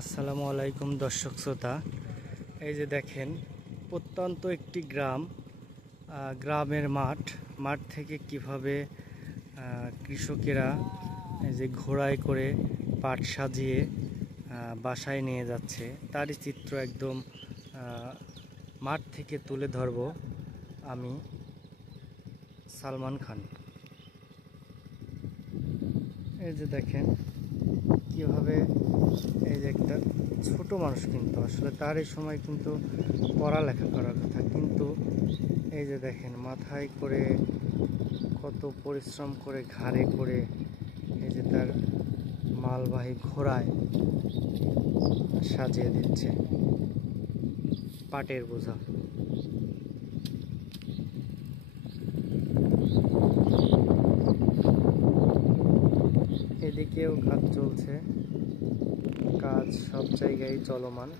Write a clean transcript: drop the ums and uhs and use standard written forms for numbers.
আসসালামু আলাইকুম দর্শক শ্রোতা। এই যে দেখেন, প্রত্যন্ত একটি গ্রামের মাঠ থেকে কিভাবে কৃষকেরা এই যে ঘোড়ায় করে পাট সাজিয়ে বাসায় নিয়ে যাচ্ছে, তারই চিত্র একদম মাঠ থেকে তুলে ধরব আমি, সালমান খান। এই যে দেখেন কিভাবে, এই যে একটা ছোট মানুষ, কিন্তু আসলে তার এই সময় কিন্তু পড়ালেখা করার কথা, কিন্তু এই যে দেখেন মাথায় করে কত পরিশ্রম করে ঘাড়ে করে এই যে তার মালবাহী ঘোড়ায় সাজিয়ে দিচ্ছে পাটের বোঝা। এদিকেও কাজ চলছে, কাজ সব জায়গায় চলমান।